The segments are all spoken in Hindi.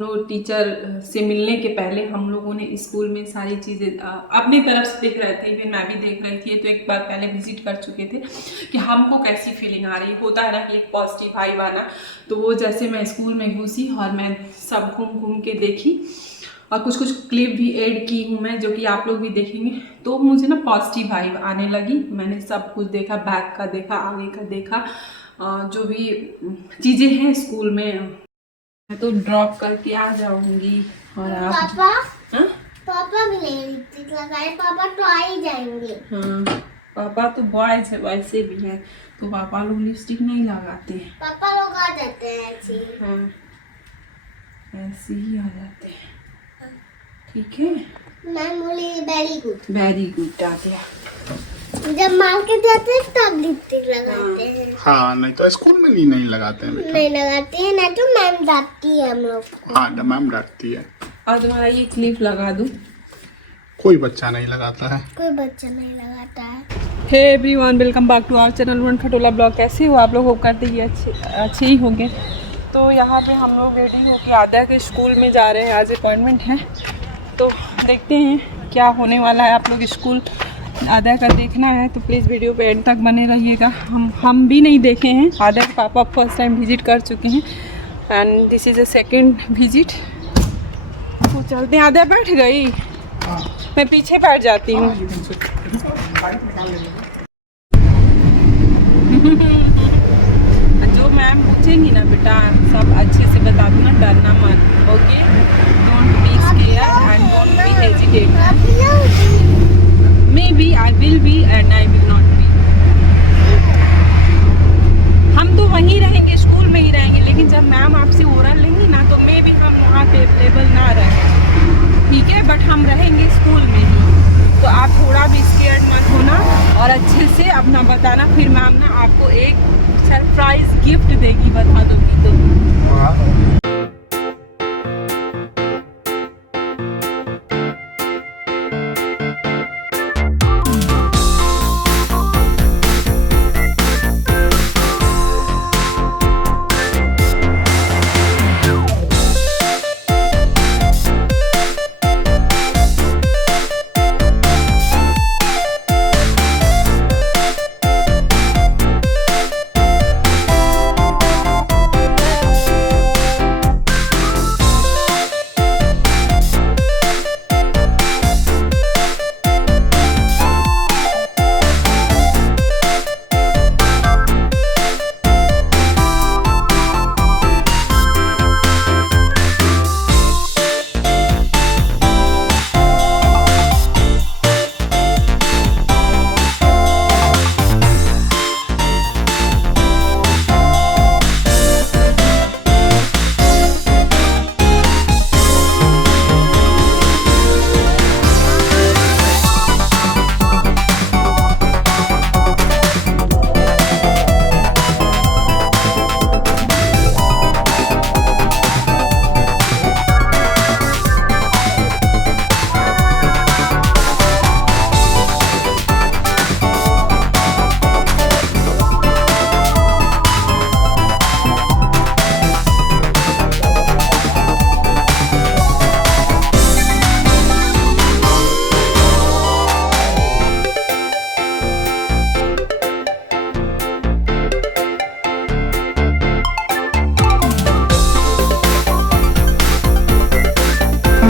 तो टीचर से मिलने के पहले हम लोगों ने स्कूल में सारी चीज़ें अपनी तरफ से देख रहे थे, फिर मैं भी देख रही थी। तो एक बार पहले विजिट कर चुके थे कि हमको कैसी फीलिंग आ रही होता है ना कि एक पॉजिटिव वाइब आना। तो वो जैसे मैं स्कूल में घुसी और मैं सब घूम घूम के देखी और कुछ कुछ क्लिप भी ऐड की हूँ मैं, जो कि आप लोग भी देखेंगे। तो मुझे ना पॉजिटिव वाइब आने लगी। मैंने सब कुछ देखा, बैक का देखा, आगे का देखा, जो भी चीज़ें हैं स्कूल में। मैं तो ड्रॉप करके आ जाऊंगी और आप पापा हाँ पापा भी नहीं लिपस्टिक लगाए, पापा तो आ ही जाएंगे। हाँ, पापा तो बॉयज है वैसे भी है, तो पापा लोग लिपस्टिक नहीं लगाते हैं। पापा लोग आ जाते हैं ऐसे ही। हाँ, ऐसे ही आ जाते हैं। ठीक है, मैम बोली वेरी गुड आ गया। जब मार्केट जाते हैं तब लिपस्टिक लगाते हैं। हाँ, नहीं तो स्कूल में नहीं लगाते हैं बेटा। नहीं लगाते हैं, नहीं तो मैम डांटती है हम लोग को। हाँ, तो मैम डांटती है। और तुम्हारा ये क्लिप लगा दूं? कोई बच्चा नहीं लगाता है। कोई बच्चा नहीं लगाता है। Hey everyone, welcome back to our channel one Khatola blog. कैसे हो आप लोग? होप करते ही अच्छे ही होंगे। तो यहाँ पे हम लोग रेडी होकर आद्या के स्कूल में जा रहे हैं, आज अपॉइंटमेंट है। तो देखते हैं क्या होने वाला है। आप लोग स्कूल आद्या का देखना है तो प्लीज़ वीडियो पे एंड तक बने रहिएगा। हम भी नहीं देखे हैं। आद्या के पापा फर्स्ट टाइम विजिट कर चुके हैं and this is a second visit. तो चलते हैं। आद्या बैठ गई, मैं पीछे बैठ जाती हूँ। जो मैम पूछेंगी ना बेटा सब अच्छे से बता दो ना, डरना मत। Okay, don't be square and don't be hesitate. Maybe I will be and I will not be. हम तो वहीं रहेंगे, स्कूल में ही रहेंगे, लेकिन जब मैम आपसे ओरल लेंगी ना तो मे भी हम वहाँ पे अवेलेबल ना रहें, ठीक है। बट हम रहेंगे स्कूल में ही। तो आप थोड़ा भी स्केयर्ड मत होना और अच्छे से अपना बताना। फिर मैम ना आपको एक सरप्राइज गिफ्ट देगी, बता दोगी तो।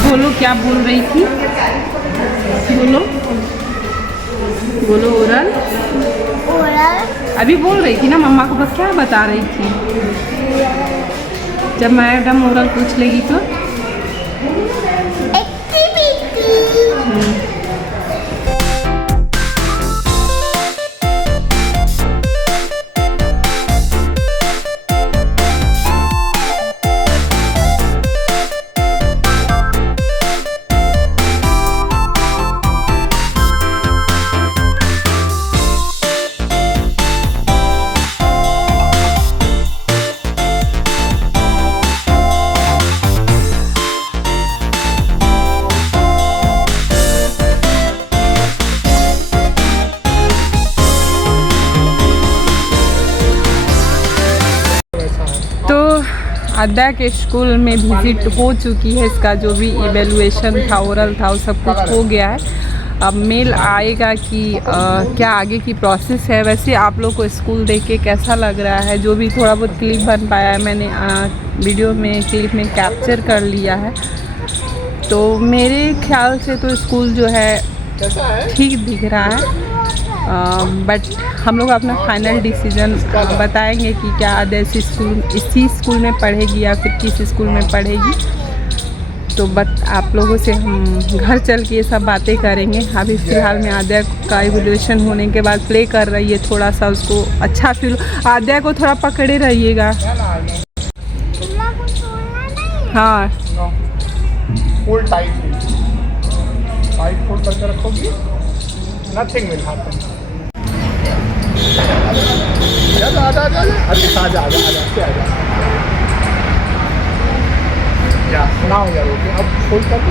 बोलो क्या बोल रही थी? बोलो बोलो। ओरल अभी बोल रही थी ना, मम्मा को क्या बता रही थी? जब मैडम ओरल पूछ लेगी तो आद्या के स्कूल में विजिट हो चुकी है। इसका जो भी इवेलुएशन था, ओरल था, वो सब कुछ हो गया है। अब मेल आएगा कि क्या आगे की प्रोसेस है। वैसे आप लोग को स्कूल देख के कैसा लग रहा है? जो भी थोड़ा बहुत क्लिप बन पाया है मैंने वीडियो में, क्लिप में कैप्चर कर लिया है। तो मेरे ख्याल से तो स्कूल जो है ठीक दिख रहा है, बट हम लोग अपना फाइनल डिसीजन बताएंगे कि क्या आद्या इसी स्कूल में पढ़ेगी या फिर किस स्कूल में पढ़ेगी। तो बट आप लोगों से हम घर चल के ये सब बातें करेंगे। अभी फ़िलहाल में आद्या का इवोल्यूशन होने के बाद प्ले कर रही है, थोड़ा सा उसको अच्छा फील। आद्या को थोड़ा पकड़े रहिएगा। हाँ, Hold tightly. Tight hold करके रखोगी, nothing will happen. आजा आजा। या सुनाओ यार, ओके अब होल्ड कर दो।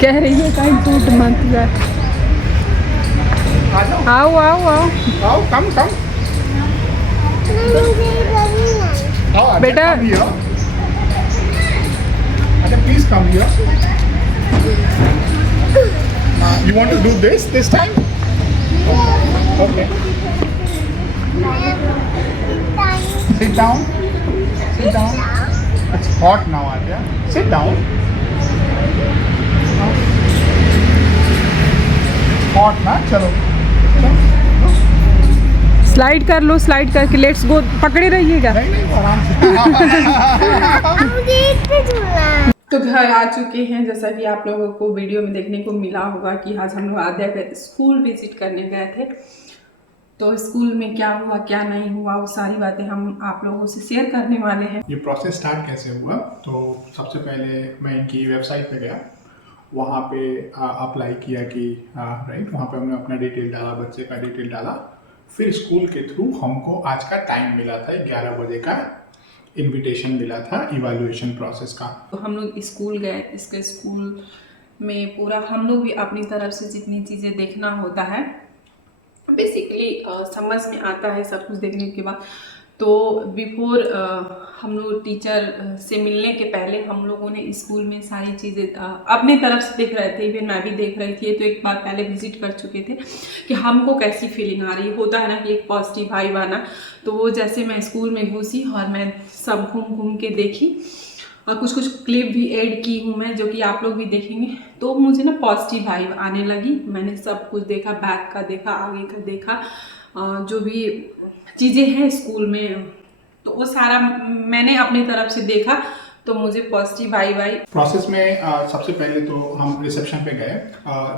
कह रही है कहीं टूट मत जाए। आओ आओ आओ आओ, कम आओ बेटा। Acha, please come here. You want to do this time? Okay. Sit down. It's hot now, Adya. Sit down. It's hot ना, चलो। स्लाइड कर लो, स्लाइड करके लेट्स गो। पकड़े रहिएगा। नहीं आराम से। तो घर आ चुके हैं। जैसा कि आप लोगों को वीडियो में देखने को मिला होगा कि आज हम लोग आद्या का स्कूल विजिट करने गए थे। तो स्कूल में क्या हुआ क्या नहीं हुआ, वो सारी बातें हम आप लोगों से शेयर करने वाले हैं। ये प्रोसेस स्टार्ट कैसे हुआ, तो सबसे पहले मैं इनकी वेबसाइट पे गया, वहाँ पे अप्लाई किया कि राइट, वहाँ पे हमने अपना डिटेल डाला, बच्चे का डिटेल डाला। फिर स्कूल के थ्रू हमको आज का टाइम मिला था, 11 बजे का इनविटेशन मिला था इवैल्यूएशन प्रोसेस का। तो हम लोग स्कूल गए। इसके स्कूल में पूरा हम लोग भी अपनी तरफ से जितनी चीज़ें देखना होता है बेसिकली समझ में आता है सब कुछ देखने के बाद। तो बिफोर हम लोग टीचर से मिलने के पहले हम लोगों ने स्कूल में सारी चीज़ें अपनी तरफ से देख रहे थे। इवन मैं भी देख रही थी। तो एक बार पहले विजिट कर चुके थे कि हमको कैसी फीलिंग आ रही होता है ना कि एक पॉजिटिव वाइब आना। तो वो जैसे मैं स्कूल में घुसी और मैं सब घूम के देखी और कुछ क्लिप भी ऐड की हूँ मैं, जो कि आप लोग भी देखेंगे। तो मुझे ना पॉजिटिव वाइब आने लगी। मैंने सब कुछ देखा, बैक का देखा, आगे का देखा, जो भी चीज़ें हैं स्कूल में, तो वो सारा मैंने अपनी तरफ से देखा। तो मुझे पॉजिटिव वाइब आई। प्रोसेस में सबसे पहले तो हम रिसेप्शन पे गए।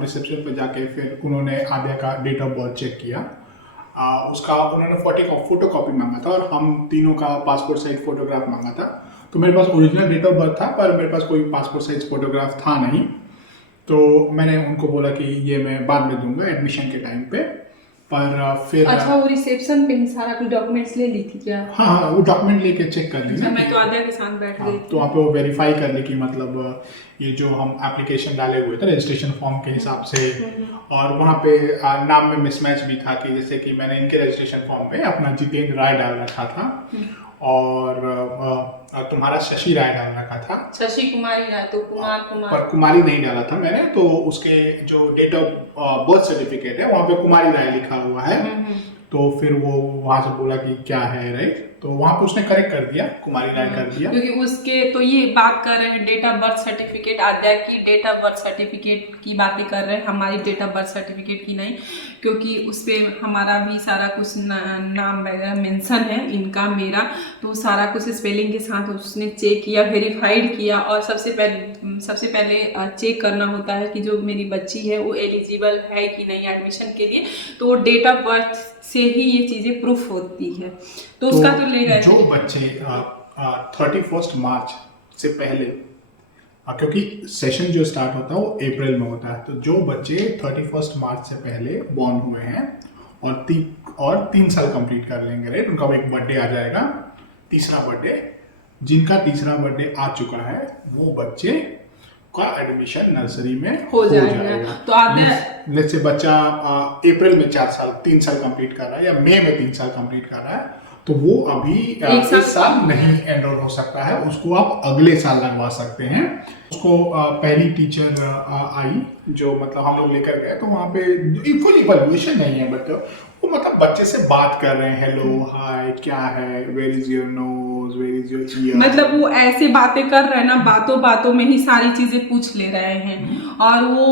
रिसेप्शन पे जाके फिर उन्होंने आद्या का डेट ऑफ बर्थ चेक किया। उसका उन्होंने फोटो कॉपी मांगा था और हम तीनों का पासपोर्ट साइज फोटोग्राफ मांगा था। तो मेरे पास ओरिजिनल डेट ऑफ बर्थ था, पर मेरे पास कोई पासपोर्ट साइज फोटोग्राफ था नहीं। तो मैंने उनको बोला कि ये मैं बाद में दूंगा एडमिशन के टाइम पे। पर फिर अच्छा, वो रिसेप्शन पे ही सारा कुछ डॉक्यूमेंट्स ले ली थी क्या? हाँ, वो डॉक्यूमेंट लेके चेक कर ली ना। मैं तो आद्या के साथ बैठ गई। तो वहाँ पे वो वेरीफाई कर ली कि मतलब ये जो हम एप्लीकेशन डाले हुए थे रजिस्ट्रेशन फॉर्म के हिसाब से, और वहाँ पे नाम में मिसमैच भी था कि जैसे कि मैंने इनके रजिस्ट्रेशन फॉर्म पे अपना जितेंद्र राय डाल रखा था और तुम्हारा शशि राय डाल रखा था। शशि कुमारी राय, तो कुमार पर कुमारी नहीं डाला था मैंने। तो उसके जो डेट ऑफ बर्थ सर्टिफिकेट है वहाँ पे कुमारी राय लिखा हुआ है। तो फिर वो वहाँ से बोला कि क्या है राइट, तो वहाँ पे उसने करेक्ट कर दिया, कुमारी राय कर दिया। क्योंकि उसके तो ये बात कर रहे हैं डेट ऑफ बर्थ सर्टिफिकेट, आद्या की डेट ऑफ बर्थ सर्टिफिकेट की बातें कर रहे हैं, हमारी डेट ऑफ बर्थ सर्टिफिकेट की नहीं। क्योंकि उस पर हमारा भी सारा कुछ नाम वगैरह मेंशन है, इनका मेरा, तो सारा कुछ स्पेलिंग के साथ उसने चेक किया, वेरीफाइड किया। और सबसे पहले चेक करना होता है कि जो मेरी बच्ची है वो एलिजिबल है कि नहीं एडमिशन के लिए। तो डेट ऑफ बर्थ से ही ये चीज़ें प्रूफ होती है। तो उसका तो ले गए। जो बच्चे 31 मार्च से पहले, क्योंकि सेशन जो स्टार्ट होता है वो अप्रैल में होता है, तो जो बच्चे 31 मार्च से पहले बॉर्न हुए हैं और 3 साल कंप्लीट कर लेंगे राइट, उनका एक बर्थडे आ जाएगा, तीसरा बर्थडे, जिनका तीसरा बर्थडे आ चुका है वो बच्चे का एडमिशन नर्सरी में हो जाएगा। तो आधे लेट्स से बच्चा अप्रैल में 3 साल कंप्लीट कर रहा है या मई में 3 साल कंप्लीट कर रहा है, तो वो अभी इस साल नहीं एनरोल हो सकता है, उसको आप अगले साल लगवा सकते हैं। उसको पहली टीचर आई जो मतलब हम लोग लेकर गए, तो वहाँ पे फुल इवैल्यूएशन नहीं है, बट वो मतलब बच्चे से बात कर रहे हैं, हेलो हाय क्या है, where is your nose, where is your ear, मतलब वो ऐसे बातें कर रहे हैं ना, बातों बातों में ही सारी चीजें पूछ ले रहे हैं और वो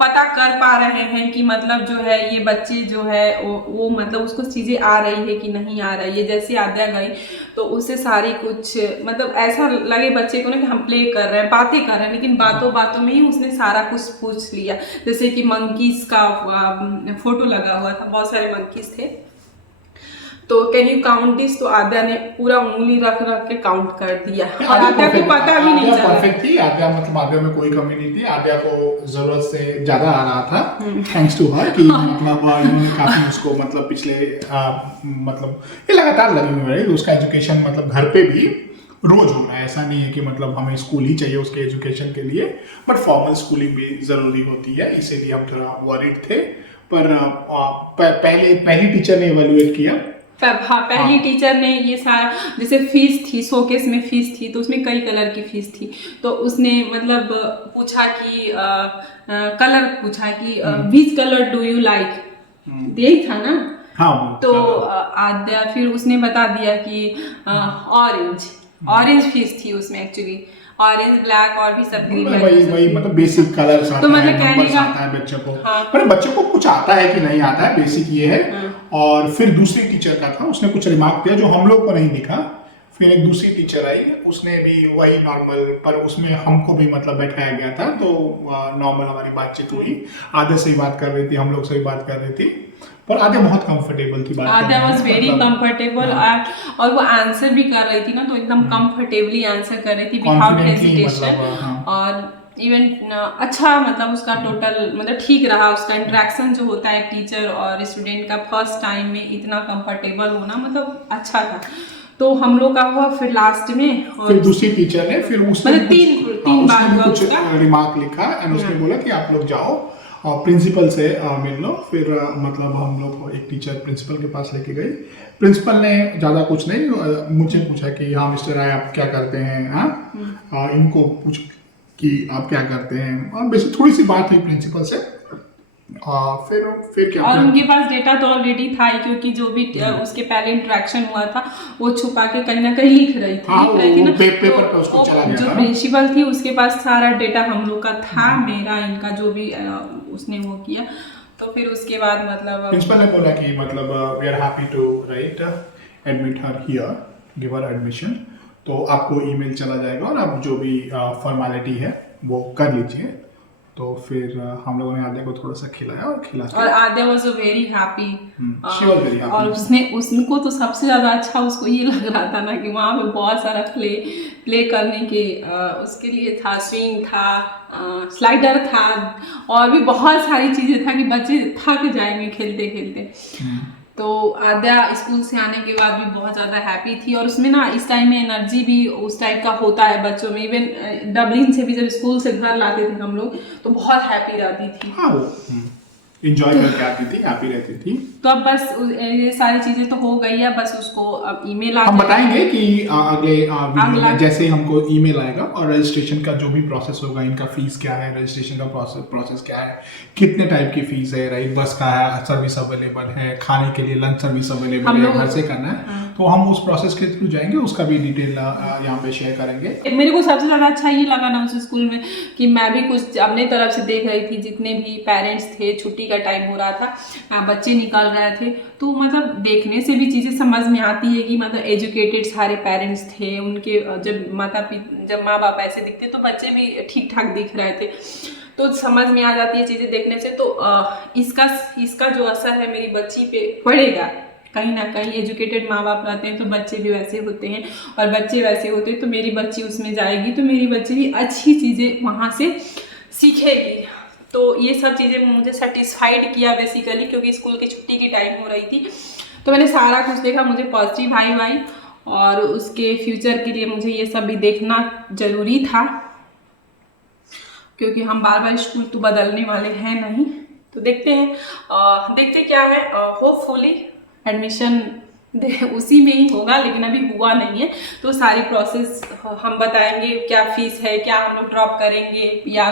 पता कर पा रहे हैं कि मतलब जो है ये बच्चे जो है वो मतलब उसको चीजें आ रही है कि नहीं आ रही है। जैसे आद्या गई तो उससे सारी कुछ मतलब ऐसा लगे बच्चे को ना कि हम प्ले कर रहे हैं, बातें कर रहे हैं, लेकिन बातों बातों में ही उसने सारा कुछ पूछ लिया। जैसे कि मंकीज का फोटो लगा हुआ था, बहुत सारे मंकीज थे, तो कैन यू काउंट दिस, तो आद्या ने पूरा उंगली रख रख के काउंट कर दिया और आद्या को पता भी नहीं चला। परफेक्ट थी आद्या, मतलब आद्या में कोई कमी नहीं थी, आद्या को जरूरत से ज्यादा आ रहा था, थैंक्स टू हर कि मतलब इन्होंने काफी उसको मतलब पिछले मतलब ये लगातार लगी हुई है, उसका एजुकेशन मतलब घर पे भी रोज हो रहा है, ऐसा नहीं है कि मतलब हमें स्कूल ही चाहिए उसके एजुकेशन के लिए, बट फॉर्मल स्कूलिंग भी जरूरी होती है, इसीलिए हम थोड़ा वरीड थे। पर पहली टीचर ने इवेल्युएट किया। हाँ, पहली टीचर ने ये सारा, जैसे फीस थी, शोकेस में फीस थी, तो उसमें कई कलर की फीस थी, तो उसने मतलब पूछा कि कलर पूछा कि which colour do you like, यही था ना। हाँ, तो आद्या फिर उसने बता दिया कि ऑरेंज फीस थी उसमें, एक्चुअली ऑरेंज, ब्लैक और भी सब ग्रीन, वही मतलब बेसिक कलर्स आता तो मतलब है, कहने नंबर्स का आता है बच्चे को। हाँ। पर बच्चे को कुछ आता है कि नहीं आता है, बेसिक ये है। और फिर दूसरी टीचर का था, उसने कुछ रिमार्क दिया जो हम लोग को नहीं दिखा। फिर एक दूसरी टीचर आई, उसने भी वही नॉर्मल, पर उसमें हमको भी मतलब बैठाया गया था, तो नॉर्मल हमारी बातचीत हुई, आधे से ही बात कर रही थी, हम लोग से ही बात कर रही थी, पर आधे बहुत कंफर्टेबल थी बात करने में, वाज वेरी कंफर्टेबल, और वो आंसर भी कर रही थी ना, तो एकदम कंफर्टेबली आंसर कर रही थी विदाउट हेजिटेशन। और इवन अच्छा मतलब उसका टोटल मतलब ठीक रहा, उसका इंटरेक्शन जो होता है टीचर और स्टूडेंट का फर्स्ट टाइम में इतना कंफर्टेबल होना मतलब अच्छा था। तो हम लोग का हुआ फिर लास्ट में, और फिर दूसरी टीचर ने फिर उसने मतलब तीन बार हुआ कुछ उसका रिमार्क लिखा एंड उसने बोला कि आप लोग जाओ प्रिंसिपल से मिल लो। फिर मतलब हम लोग एक टीचर प्रिंसिपल के पास लेके गई, प्रिंसिपल ने ज़्यादा कुछ नहीं मुझे पूछा कि हाँ मिस्टर राय आप क्या करते हैं, हाँ इनको पूछ कि आप क्या करते हैं, और बेसिक थोड़ी सी बात हुई प्रिंसिपल से। फिर क्या, और उनके पास डेटा तो ऑलरेडी था ही, क्योंकि जो भी उसके पहले इंटरेक्शन हुआ था वो छुपा के कहीं ना कहीं लिख रही थी, हाँ, ना पेपर पे उसको चला गया जो था। प्रिंसिपल थी उसके पास सारा डेटा हम लोग का था, मेरा इनका जो भी उसने वो किया। तो फिर उसके बाद मतलब प्रिंसिपल ने बोला कि मतलब we are happy to right admit her here, give her admission, तो आपको ईमेल चला जाएगा और आप जो भी फॉर्मेलिटी है वो कर लीजिए। तो फिर हम लोगों ने आद्या को थोड़ा सा खिलाया और Aadya was very happy, she was very happy. और उसको तो सबसे ज्यादा अच्छा उसको ये लग रहा था ना कि वहाँ पे बहुत सारा प्ले करने के उसके लिए था, स्विंग था, स्लाइडर था, और भी बहुत सारी चीजें था कि बच्चे थक जाएंगे खेलते खेलते। तो आद्या स्कूल से आने के बाद भी बहुत ज़्यादा हैप्पी थी, और उसमें ना इस टाइम में एनर्जी भी उस टाइप का होता है बच्चों में। इवन डबलिन से भी जब स्कूल से घर लाते थे हम लोग तो बहुत हैप्पी रहती थी, हाँ वो एंजॉय करके आती थी, हैप्पी रहती थी। तो अब बस ये सारी चीजें तो हो गई है, बस उसको अब ईमेल आ हम बताएंगे कि अगले वीडियो में जैसे ही हमको ईमेल आएगा और रजिस्ट्रेशन का जो भी प्रोसेस होगा, इनका फीस क्या है, रजिस्ट्रेशन का प्रोसेस क्या है, कितने टाइप की फीस है, राइट, बस का है, सर्विस अवेलेबल है, खाने के लिए लंच सर्विस अवेलेबल है, घर से करना है, तो हम उस प्रोसेस के थ्रू जाएंगे, उसका भी डिटेल यहाँ पे शेयर करेंगे। मेरे को सबसे ज्यादा अच्छा ये लगा ना उस स्कूल में कि मैं भी कुछ अपने तरफ से देख रही थी, जितने भी पेरेंट्स थे, छुट्टी का टाइम हो रहा था, बच्चे निकल रहे थे, तो मतलब देखने से भी चीजें समझ में आती है कि मतलब एजुकेटेड सारे पेरेंट्स थे, उनके जब माँ बाप ऐसे दिखते तो बच्चे भी ठीक ठाक दिख रहे थे, तो समझ में आ जाती है चीजें देखने से। तो इसका जो असर है मेरी बच्ची पे पड़ेगा, कहीं ना कहीं एजुकेटेड माँ बाप रहते हैं तो बच्चे भी वैसे होते हैं, और बच्चे वैसे होते हैं तो मेरी बच्ची उसमें जाएगी तो मेरी बच्ची भी अच्छी चीज़ें वहाँ से सीखेगी। तो ये सब चीज़ें मुझे सेटिस्फाइड किया बेसिकली, क्योंकि स्कूल की छुट्टी की टाइम हो रही थी, तो मैंने सारा कुछ देखा, मुझे पॉजिटिव वाइब आई, और उसके फ्यूचर के लिए मुझे ये सब भी देखना ज़रूरी था, क्योंकि हम बार बार स्कूल तो बदलने वाले हैं नहीं। तो देखते हैं देखते क्या है। होपफुली एडमिशन उसी में ही होगा, लेकिन अभी हुआ नहीं है। तो सारी प्रोसेस हम बताएंगे, क्या फीस है, क्या हम लोग ड्रॉप करेंगे या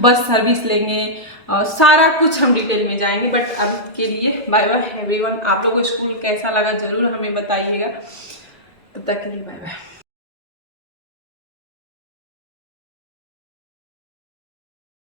बस सर्विस लेंगे, सारा कुछ हम डिटेल में जाएंगे। बट अभी के लिए बाय बाय एवरीवन। आप लोगों को स्कूल कैसा लगा ज़रूर हमें बताइएगा। तब तक के लिए बाय बाय।